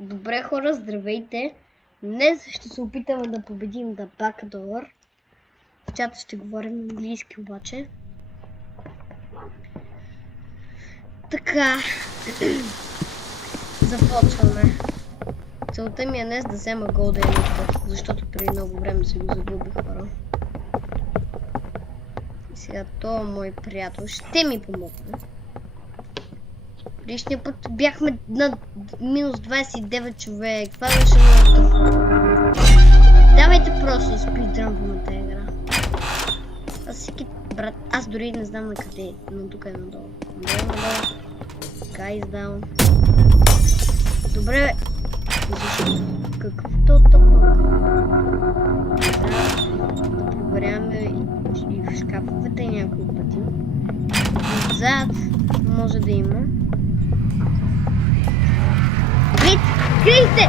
Добре хора, здравейте! Днес ще се опитаме да победим The Backdoor. В чата ще говорим английски обаче. Така, започваме. Целта ми е днес да взема Golden Elite, защото преди много време се го загубих, хора. И сега този мой приятел ще ми помогне. Предишния път бяхме на минус 29 човек. Това беше много тъпо. Давайте просто да спидрънваме тази игра. Брат, аз дори не знам на къде е, но тук е надолу. Надолу. Guys down. Добре. Защо? Какъвто тъпък? Да проверяваме и в шкафовете няколко пъти. Отзад може да има. Блиц! Крий се!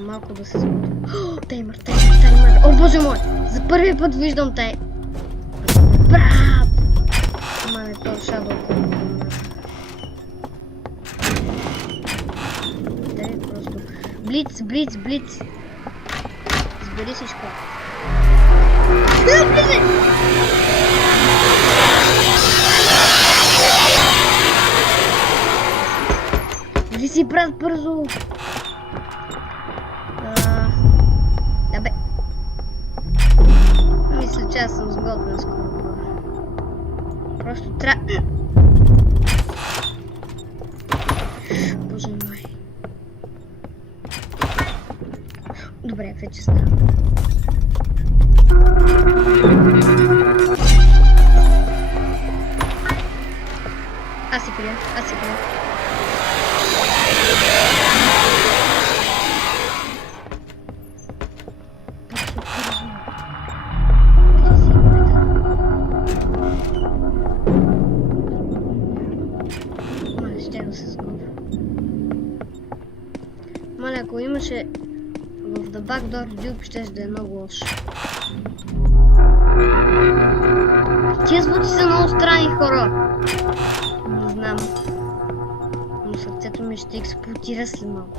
Малко да се сгоди. Таймър! О, боже мой! За първи път виждам тай. Брат! Ама не то шадо. Дай просто. Блиц! Сбери всичко. Влизай! Влизай, брат, бързо! Абе. Мисля, че аз съм сгоден скоро. Просто трябва... Боже мой. Добре, вече става. Аз си крия. Маля, ако имаше в The Backdoor Dupe, ще да е много лошо. Тия звуци са много странни, хора. Не знам. Но сърцето ми ще експлодира след малко.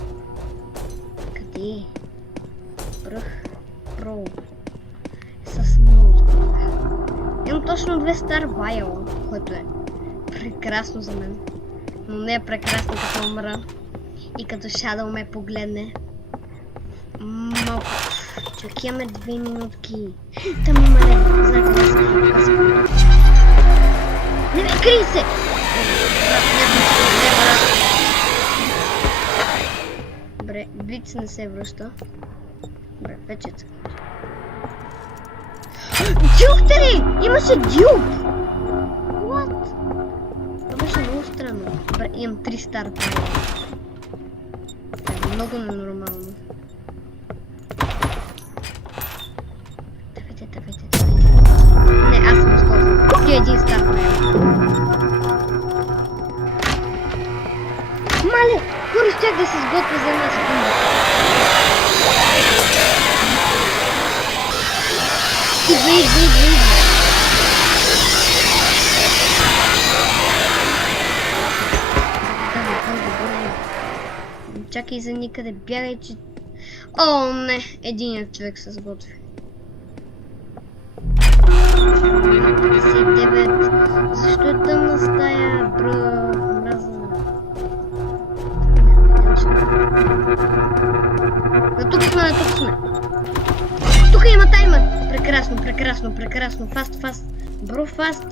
Къде е? Пръх. Про. С много звук. Имам точно 2 Star Vial, което е прекрасно за мен. Но не е прекрасно като умра. И като Shadow ме погледне. Малко. Чак имаме 2 минутки. Там има лево. Знаете да се крия. Не бе, крий се! Добре, Блиц не се връща. Добре, вече се. Дюк ли? Имаше дюк! What? Това беше много странно. Добре, имам 3 старта. Това е много ненормално. Давайте. Не, аз съм скоро. Ти е един старт. Мале, хора, щях да се сготвя за една секунда. Идва. Чакай за никъде, бягай, че... О, не! Единият човек се сготви. 59. Защо е тъмна стая, бро? Мраза. Тук сме. Тук има таймър. Прекрасно. Фаст. Бро, фаст.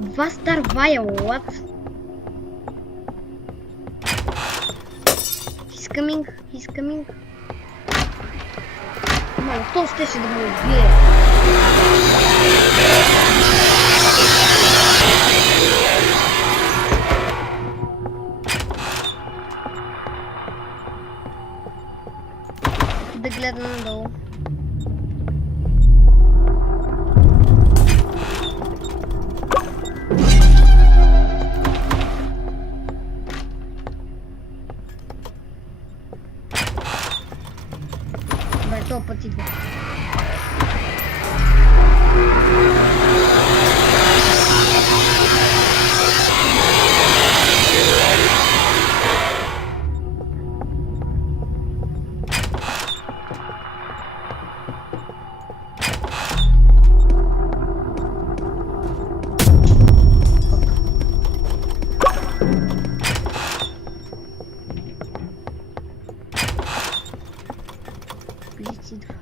2 Star Vial, what? He's coming. Мало, то щеше да ме убие. Да гледа надолу. този път идва. Блиц идва.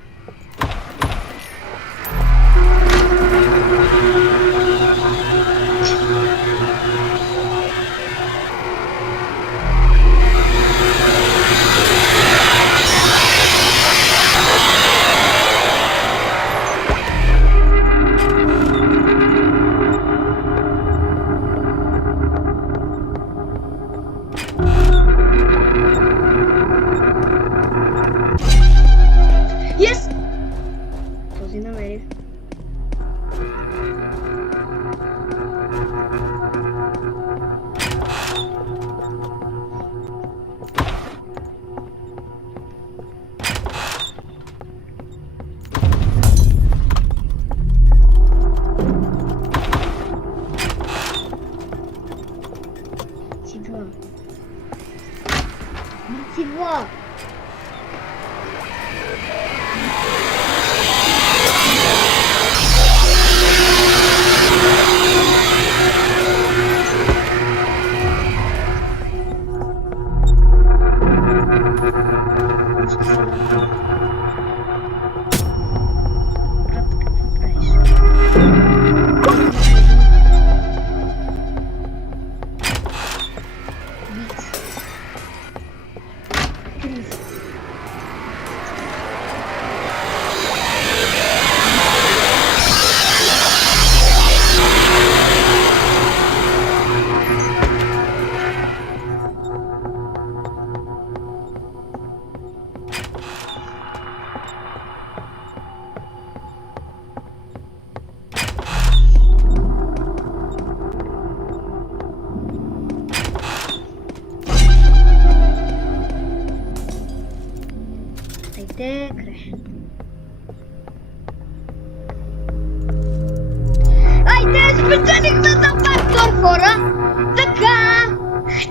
Yes! Този намерих. Идва. Идва. Брат, какво правиш? Блиц. Блиц. Айде, край. Айде, спечелихме да бакдор, хора!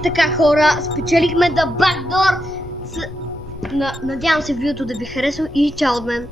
Така, хора, спечелихме да бакдор. Надявам се видеото да ви харесва и чао от мен.